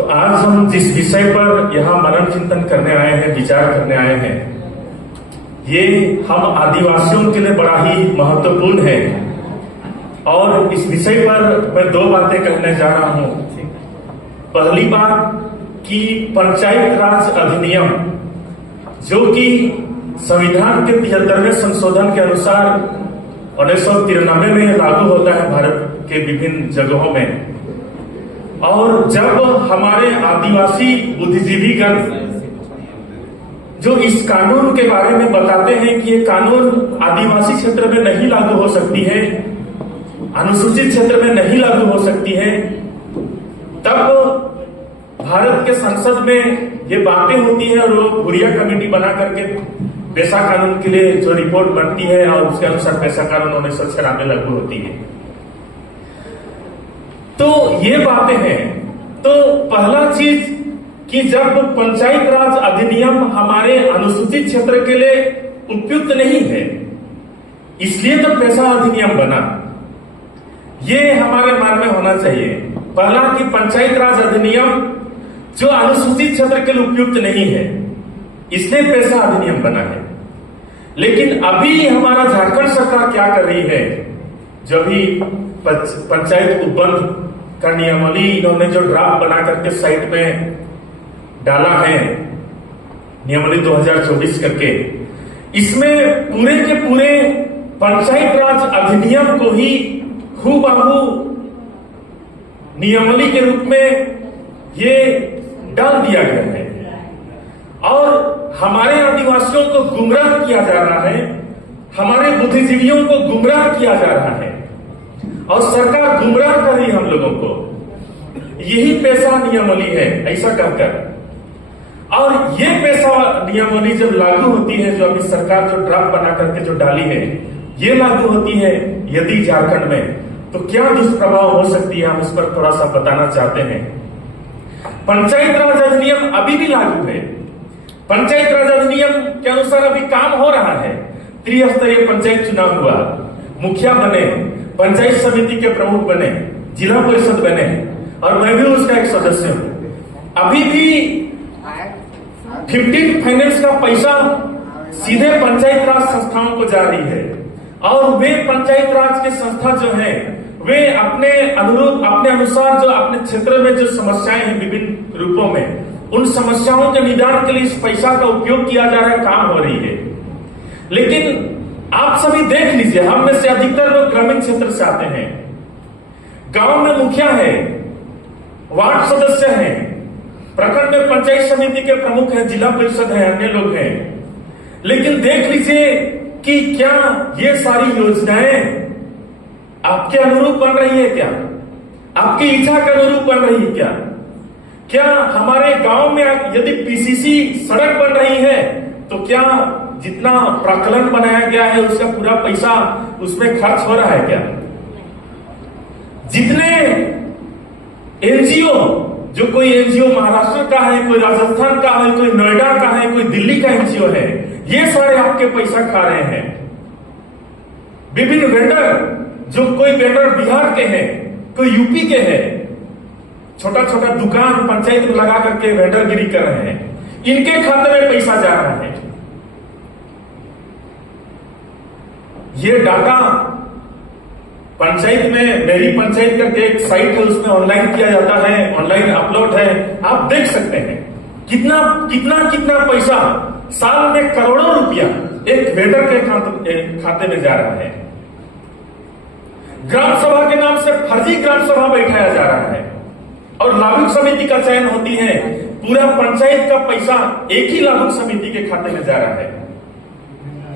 तो आज हम जिस विषय पर यहाँ मनन चिंतन करने आए हैं, विचार करने आए हैं, ये हम आदिवासियों के लिए बड़ा ही महत्वपूर्ण है। और इस विषय पर मैं दो बातें कहने जा रहा हूं। पहली बात कि पंचायत राज अधिनियम जो कि संविधान के 73वें संशोधन के अनुसार 1993 में लागू होता है भारत के विभिन्न जगहों में। और जब हमारे आदिवासी बुद्धिजीवीगण जो इस कानून के बारे में बताते हैं कि ये कानून आदिवासी क्षेत्र में नहीं लागू हो सकती है, अनुसूचित क्षेत्र में नहीं लागू हो सकती है, तब भारत के संसद में ये बातें होती है और वो हुरिया कमेटी बना करके पेशा कानून के लिए जो रिपोर्ट बनती है और उसके अनुसार पेशा कानून 1996 लागू होती है। तो ये बातें हैं। तो पहला चीज कि जब पंचायत राज अधिनियम हमारे अनुसूचित क्षेत्र के लिए उपयुक्त नहीं है, इसलिए तो पेशा अधिनियम बना, ये हमारे मन में होना चाहिए। पहला कि पंचायत राज अधिनियम जो अनुसूचित क्षेत्र के लिए उपयुक्त नहीं है, इसलिए पेशा अधिनियम बना है। लेकिन अभी हमारा झारखंड सरकार क्या कर रही है, जो भी पंचायत उपबंध का नियमावली इन्होंने जो ड्राफ्ट बना करके साइट में डाला है, नियमावली 2024 करके, इसमें पूरे के पूरे पंचायत राज अधिनियम को ही हूबहू नियमावली के रूप में ये डाल दिया गया है और हमारे आदिवासियों को गुमराह किया जा रहा है, हमारे बुद्धिजीवियों को गुमराह किया जा रहा है और सरकार गुमराह कर रही है हम लोगों को। यही पेशा नियमावली है ऐसा कहकर। और ये पेशा नियमावली जब लागू होती है, जो अभी सरकार जो ड्राफ्ट बना करके जो डाली है, ये लागू होती है यदि झारखंड में, तो क्या दुष्प्रभाव हो सकती है, हम इस पर थोड़ा सा बताना चाहते हैं। पंचायत राज अधिनियम अभी भी लागू है। पंचायत राज अधिनियम के अनुसार अभी काम हो रहा है। त्रिस्तरीय पंचायत चुनाव हुआ, मुखिया बने, पंचायत समिति के प्रमुख बने, जिला परिषद बने और मैं भी उसका एक सदस्य हूं। अभी भी 15 फाइनेंस का पैसा सीधे पंचायत राज संस्थाओं को जा रही है और वे पंचायत राज के संस्था जो है वे अपने अनुरूप, अपने अनुसार जो अपने क्षेत्र में जो समस्याएं हैं विभिन्न रूपों में, उन समस्याओं के निदान के लिए इस पैसा का उपयोग किया जा रहा है, काम हो रही है। लेकिन आप सभी देख लीजिए, हम में से अधिकतर लोग ग्रामीण क्षेत्र से आते हैं। गांव में मुखिया है, वार्ड सदस्य हैं, प्रखंड में पंचायत समिति के प्रमुख हैं, जिला परिषद है, अन्य लोग हैं। लेकिन देख लीजिए कि क्या ये सारी योजनाएं आपके अनुरूप बन रही है, क्या आपकी इच्छा के अनुरूप बन रही है? क्या हमारे गांव में यदि पीसीसी सड़क बन रही है तो क्या जितना प्राकलन बनाया गया है उसका पूरा पैसा उसमें खर्च हो रहा है? क्या जितने एनजीओ, जो कोई एनजीओ महाराष्ट्र का है, कोई राजस्थान का है, कोई नोएडा का है, कोई दिल्ली का एनजीओ है, ये सारे आपके पैसा खा रहे हैं। विभिन्न वेंडर, जो कोई वेंडर बिहार के हैं, कोई यूपी के हैं, छोटा छोटा दुकान पंचायत में लगा करके वेंडरगिरी कर रहे हैं, इनके खाते में पैसा जा रहा है। ये डाटा पंचायत में, मेरी पंचायत करके एक साइट है, उसमें ऑनलाइन किया जाता है, ऑनलाइन अपलोड है, आप देख सकते हैं कितना कितना कितना पैसा साल में, करोड़ों रुपया एक वेंडर के खाते में जा रहा है। ग्राम सभा के नाम से फर्जी ग्राम सभा बैठाया जा रहा है और लाभुक समिति का चयन होती है, पूरा पंचायत का पैसा एक ही लाभुक समिति के खाते में जा रहा है,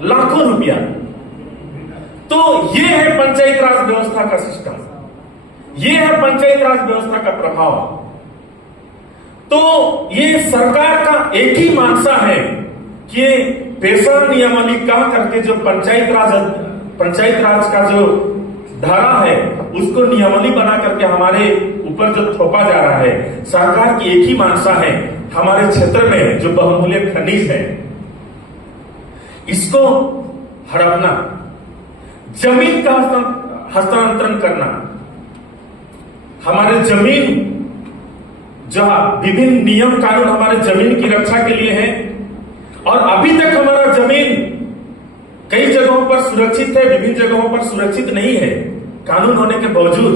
लाखों रुपया। तो ये है पंचायत राज व्यवस्था का सिस्टम, ये है पंचायत राज व्यवस्था का प्रभाव। तो ये सरकार का एक ही मानसा है कि पेशा नियमावली कह करके जो पंचायत राज का जो धारा है उसको नियमावली बना करके हमारे ऊपर जो थोपा जा रहा है। सरकार की एक ही मानसा है, हमारे क्षेत्र में जो बहुमूल्य खनिज है इसको हड़पना, जमीन का हस्तांतरण करना, हमारे जमीन जो विभिन्न नियम कानून हमारे जमीन की रक्षा के लिए हैं, और अभी तक हमारा जमीन कई जगहों पर सुरक्षित है, विभिन्न जगहों पर सुरक्षित नहीं है कानून होने के बावजूद।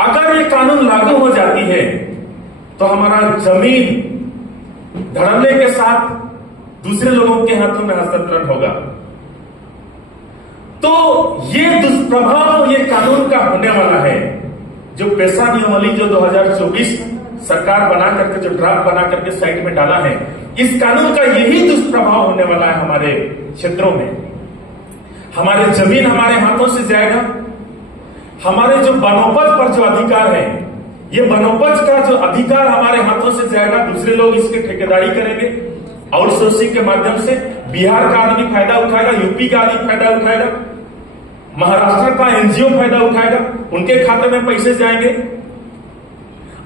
अगर ये कानून लागू हो जाती है तो हमारा जमीन धड़ल्ले के साथ दूसरे लोगों के हाथों में हस्तांतरण होगा। तो ये दुष्प्रभाव ये कानून का होने वाला है। जो पेशा नियमावली जो 2024 सरकार बना करके, जो ड्राफ्ट बना करके साइट में डाला है, इस कानून का यही दुष्प्रभाव होने वाला है हमारे क्षेत्रों में। हमारे जमीन हमारे हाथों से जाएगा, हमारे जो वनोपज पर जो अधिकार है, ये वनोपज का जो अधिकार हमारे हाथों से जाएगा। दूसरे लोग इसकी ठेकेदारी करेंगे आउटसोर्सिंग के माध्यम से। बिहार का आदमी फायदा उठाएगा, यूपी का आदमी फायदा उठाएगा, महाराष्ट्र का एनजीओ फायदा उठाएगा, उनके खाते में पैसे जाएंगे।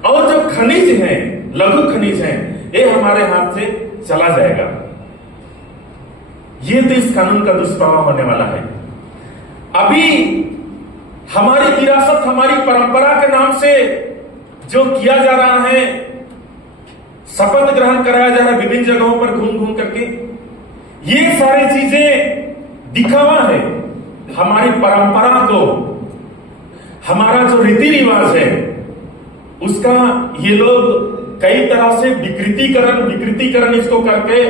और जो खनिज है, लघु खनिज है, ये हमारे हाथ से चला जाएगा। ये तो इस कानून का दुष्प्रभाव होने वाला है। अभी हमारी विरासत, हमारी परंपरा के नाम से जो किया जा रहा है, शपथ ग्रहण कराया जा रहा है विभिन्न जगहों पर घूम घूम करके, ये सारी चीजें दिखावा है। हमारी परंपरा को, हमारा जो रीति रिवाज है, उसका ये लोग कई तरह से विकृतीकरण इसको करके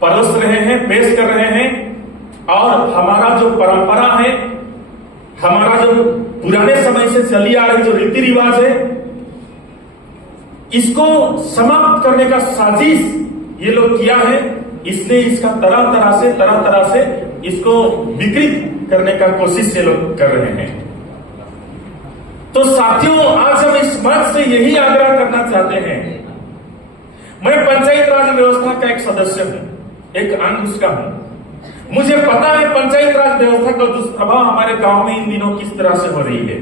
परोस रहे हैं, पेश कर रहे हैं। और हमारा जो परंपरा है, हमारा जो पुराने समय से चली आ रही जो रीति रिवाज है, इसको समाप्त करने का साजिश ये लोग किया है। इसलिए इसका तरह तरह से इसको विकृत करने का कोशिश ये लोग कर रहे हैं। तो साथियों, आज हम इस मंच से यही आग्रह करना चाहते हैं। मैं पंचायत राज व्यवस्था का एक सदस्य हूं, एक अंग उसका हूं। मुझे पता है पंचायत राज व्यवस्था का दुष्प्रभाव हमारे गांव में इन दिनों किस तरह से हो रही है।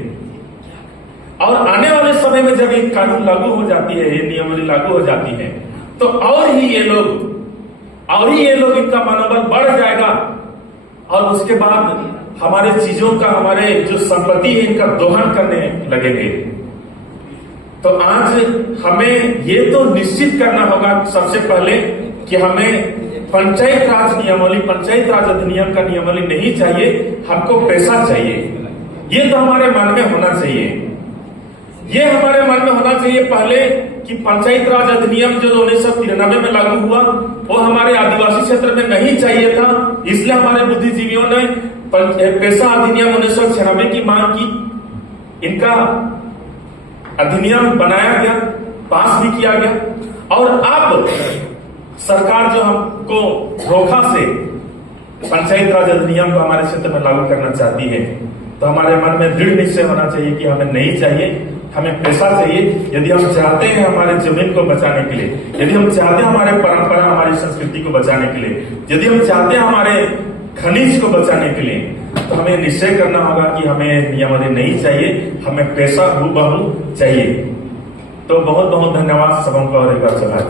और आने वाले समय में जब एक कानून लागू हो जाती है, ये नियमावली लागू हो जाती है, तो और ही ये लोग इनका मनोबल बढ़ जाएगा। और उसके बाद हमारे चीजों का, हमारे जो संपत्ति है, इनका दोहन करने लगेंगे। तो आज हमें ये तो निश्चित करना होगा सबसे पहले कि हमें पंचायत राज नियमावली, पंचायत राज अधिनियम का नियमावली नहीं चाहिए, हमको पैसा चाहिए। ये तो हमारे मन में होना चाहिए। ये हमारे मन में होना चाहिए पहले कि पंचायत राज अधिनियम जो 1993 में लागू हुआ, वो हमारे आदिवासी क्षेत्र में नहीं चाहिए था। इसलिए हमारे बुद्धिजीवियों ने पेशा अधिनियम 1996 की मांग की। इनका अधिनियम बनाया गया, पास भी किया गया। और अब सरकार जो हमको धोखा से पंचायत राज अधिनियम को हमारे क्षेत्र में लागू करना चाहती है, तो हमारे मन में दृढ़ निश्चय होना चाहिए कि हमें नहीं चाहिए, हमें पैसा चाहिए। यदि हम चाहते हैं हमारे जमीन को बचाने के लिए, यदि हम चाहते हैं हमारे परंपरा, हमारी संस्कृति को बचाने के लिए, यदि हम चाहते हैं हमारे खनिज को बचाने के लिए, तो हमें निश्चय करना होगा कि हमें नियमावली नहीं चाहिए, हमें पैसा हूबहू चाहिए। तो बहुत बहुत धन्यवाद सबों का और एक बार चला।